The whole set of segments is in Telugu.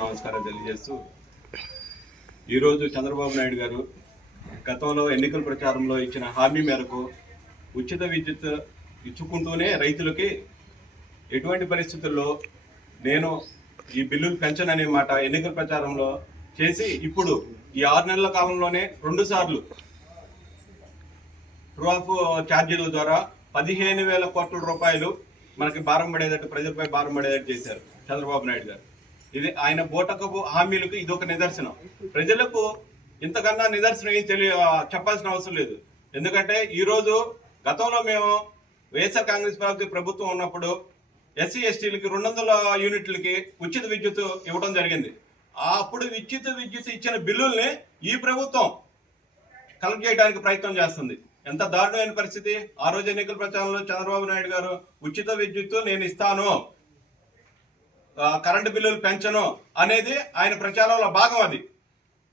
నమస్కారం తెలియజేస్తూ ఈరోజు చంద్రబాబు నాయుడు గారు గతంలో ఎన్నికల ప్రచారంలో ఇచ్చిన హామీ మేరకు ఉచిత విద్యుత్ ఇచ్చుకుంటూనే రైతులకి ఎటువంటి పరిస్థితుల్లో నేను ఈ బిల్లులు పెంచననే మాట ఎన్నికల ప్రచారంలో చేసి ఇప్పుడు ఈ 6 నెలల కాలంలోనే 2 సార్లు ట్రూ ఆఫ్ ఛార్జీల ద్వారా 15,000 కోట్ల రూపాయలు మనకి భారం పడేటట్టు, ప్రజలపై భారం పడేటట్టు చేశారు చంద్రబాబు నాయుడు గారు. ఇది ఆయన బోటకపు హామీలకు ఇది ఒక నిదర్శనం. ప్రజలకు ఇంతకన్నా నిదర్శనం ఏం చెప్పాల్సిన అవసరం లేదు. ఎందుకంటే ఈరోజు గతంలో మేము వైఎస్ఆర్ కాంగ్రెస్ పార్టీ ప్రభుత్వం ఉన్నప్పుడు ఎస్సీ ఎస్టీలకి 200 యూనిట్లకి ఉచిత విద్యుత్ ఇవ్వడం జరిగింది. అప్పుడు ఉచిత విద్యుత్ ఇచ్చిన బిల్లుల్ని ఈ ప్రభుత్వం కలెక్ట్ చేయడానికి ప్రయత్నం చేస్తుంది. ఎంత దారుణమైన పరిస్థితి! ఆ రోజు ఎన్నికల ప్రచారంలో చంద్రబాబు నాయుడు గారు ఉచిత విద్యుత్ నేను ఇస్తాను, కరెంటు బిల్లులు పెంచను అనేది ఆయన ప్రచారంలో భాగం. అది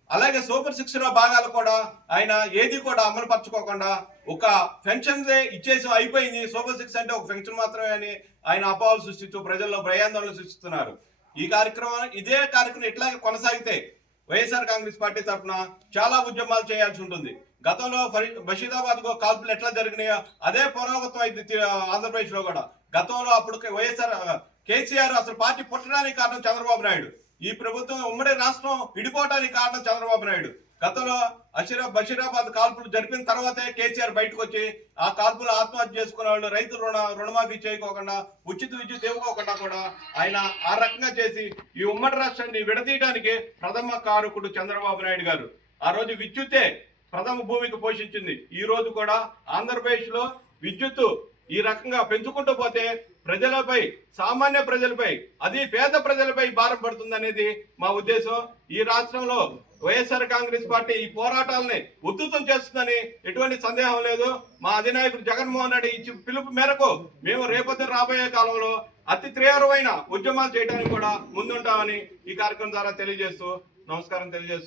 అలాగే సూపర్ 6లో భాగాలు కూడా ఆయన ఏది కూడా అమలు పరచుకోకుండా ఒక పెన్షన్ ఇచ్చేసి అయిపోయింది. సూపర్ 6 అంటే ఒక పెన్షన్ మాత్రమే అని ఆయన అపోహలు సృష్టిస్తూ ప్రజల్లో భయాందోళన సృష్టిస్తున్నారు. ఇదే కార్యక్రమం ఇట్లాగే కొనసాగితే వైఎస్ఆర్ కాంగ్రెస్ పార్టీ తరఫున చాలా ఉద్యమాలు చేయాల్సి ఉంటుంది. గతంలో బషీరాబాద్ కాల్పులు ఎట్లా జరిగినాయో అదే పునరావృతం అయింది ఆంధ్రప్రదేశ్ లో కూడా. గతంలో అప్పుడు కేసీఆర్ అసలు పార్టీ పుట్టడానికి కారణం చంద్రబాబు నాయుడు. ఈ ప్రభుత్వం ఉమ్మడి రాష్ట్రం విడిపోవడానికి కారణం చంద్రబాబు నాయుడు. గతంలో బషీరాబాద్ కాల్పులు జరిపిన తర్వాతే కేసీఆర్ బయటకు వచ్చి ఆ కాల్పులు ఆత్మహత్య చేసుకునే వాళ్ళు రైతు రుణమాఫీ చేయకోకుండా, ఉచిత విద్యుత్ ఇవ్వకోకుండా కూడా ఆయన ఆ రకంగా చేసి ఈ ఉమ్మడి రాష్ట్రాన్ని విడదీయడానికి ప్రథమ కారకుడు చంద్రబాబు నాయుడు గారు. ఆ రోజు విద్యుత్తే ప్రథమ భూమికి పోషించింది. ఈ రోజు కూడా ఆంధ్రప్రదేశ్ లో విద్యుత్ ఈ రకంగా పెంచుకుంటూ పోతే ప్రజలపై, సామాన్య ప్రజలపై, అది పేద ప్రజలపై భారం పడుతుంది అనేది మా ఉద్దేశం. ఈ రాష్ట్రంలో వైఎస్ఆర్ కాంగ్రెస్ పార్టీ ఈ పోరాటాలని ఉధృతం చేస్తుందని ఎటువంటి సందేహం లేదు. మా అధినాయకుడు జగన్మోహన్ రెడ్డి ఇచ్చి పిలుపు మేరకు మేము రేపొద్దున రాబోయే కాలంలో అతి తీవ్రమైన ఉద్యమాలు చేయడానికి కూడా ముందుంటామని ఈ కార్యక్రమం ద్వారా తెలియజేస్తూ నమస్కారం తెలియజేస్తూ